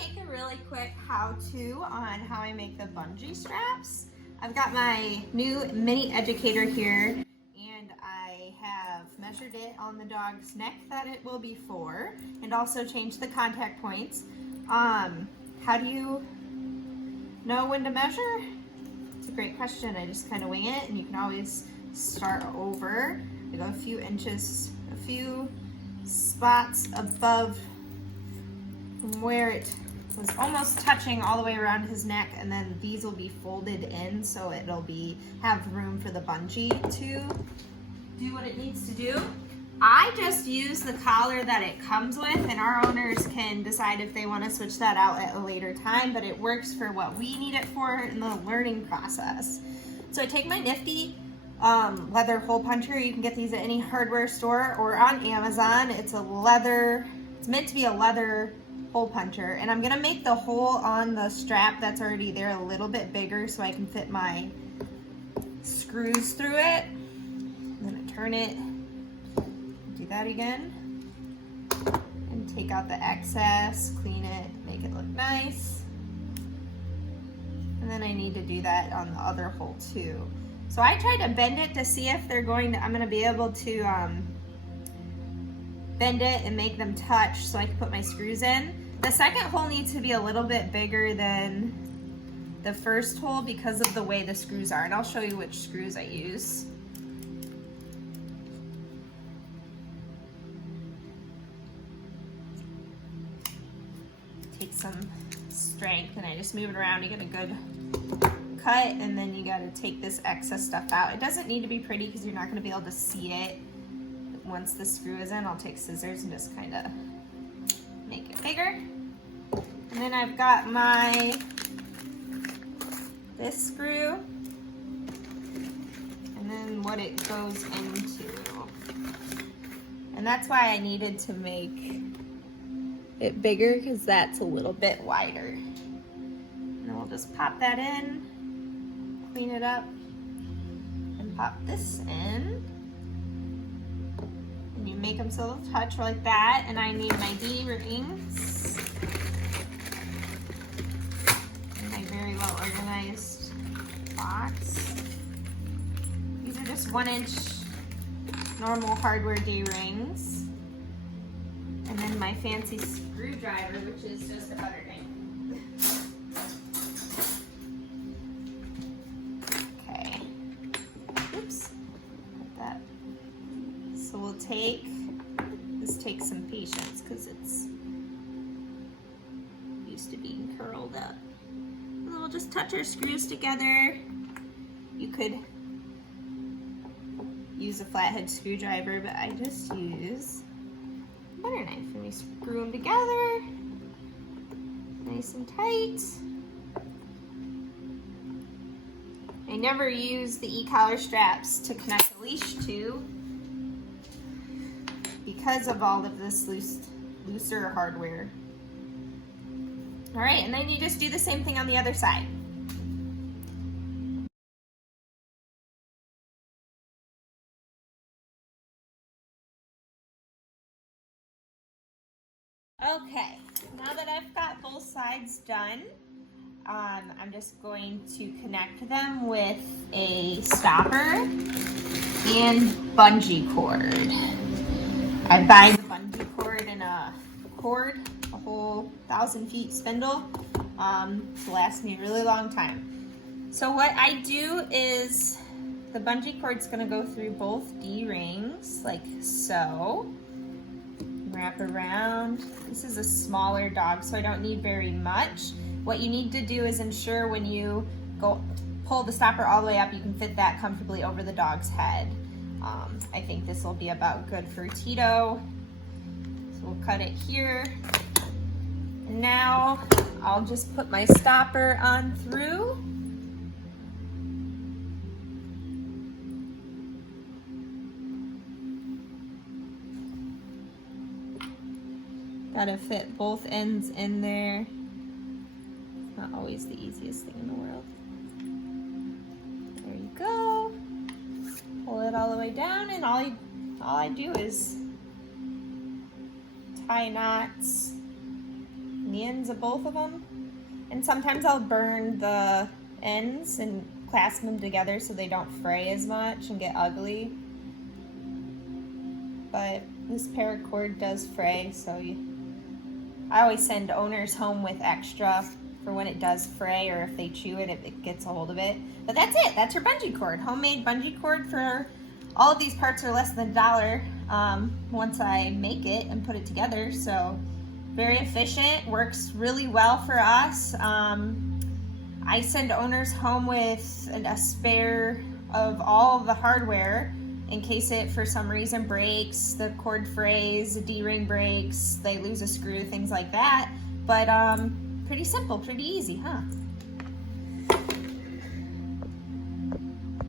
make a really quick how-to on how I make the bungee straps. I've got my new mini educator here, and I have measured it on the dog's neck that it will be for, and also changed the contact points. How do you know when to measure? It's a great question. I just kind of wing it, and you can always start over. I go a few inches, a few spots above from where it was almost touching all the way around his neck, and then these will be folded in so it'll have room for the bungee to do what it needs to do. I just use the collar that it comes with, and our owners can decide if they want to switch that out at a later time, but it works for what we need it for in the learning process. So I take my nifty leather hole puncher. You can get these at any hardware store or on Amazon. It's meant to be a leather hole puncher, and I'm gonna make the hole on the strap that's already there a little bit bigger so I can fit my screws through it. And then I turn it, do that again, and take out the excess, clean it, make it look nice. And then I need to do that on the other hole too. So I try to bend it to see if I'm gonna be able to bend it and make them touch so I can put my screws in. The second hole needs to be a little bit bigger than the first hole because of the way the screws are, and I'll show you which screws I use. Take some strength and I just move it around to get a good cut, and then you gotta take this excess stuff out. It doesn't need to be pretty because you're not gonna be able to see it once the screw is in. I'll take scissors and just kind of make it bigger. And then I've got this screw, and then what it goes into. And that's why I needed to make it bigger, because that's a little bit wider. And then we'll just pop that in, clean it up, and pop this in. And you make them so they'll touch like that. And I need my D-rings. And my very well organized box. These are just 1-inch normal hardware D-rings. And then my fancy screwdriver, which is just a butter knife. Okay. Oops. Put that. So we'll this takes some patience because it's used to being curled up. And then we'll just touch our screws together. You could use a flathead screwdriver, but I just use a butter knife, and we screw them together nice and tight. I never use the e-collar straps to connect the leash to because of all of this looser hardware. All right, and then you just do the same thing on the other side. Okay, now that I've got both sides done, I'm just going to connect them with a stopper and bungee cord. I buy the bungee cord in a whole 1,000 feet spindle to last me a really long time. So what I do is the bungee cord's gonna go through both D-rings like so. Wrap around. This is a smaller dog, so I don't need very much. What you need to do is ensure when you pull the stopper all the way up, you can fit that comfortably over the dog's head. I think this will be about good for Tito. So we'll cut it here. And now I'll just put my stopper on through. Gotta fit both ends in there. It's not always the easiest thing in the world. There you go. Pull it all the way down, and all I do is tie knots the ends of both of them. And sometimes I'll burn the ends and clasp them together so they don't fray as much and get ugly. But this paracord does fray, so I always send owners home with extra for when it does fray, or if they chew it, if it gets a hold of it. But that's it. That's your bungee cord. Homemade bungee cord. For all of these parts are less than $1 once I make it and put it together. So very efficient. Works really well for us. I send owners home with a spare of all of the hardware in case it for some reason breaks, the cord frays, the D-ring breaks, they lose a screw, things like that. But pretty simple, pretty easy, huh?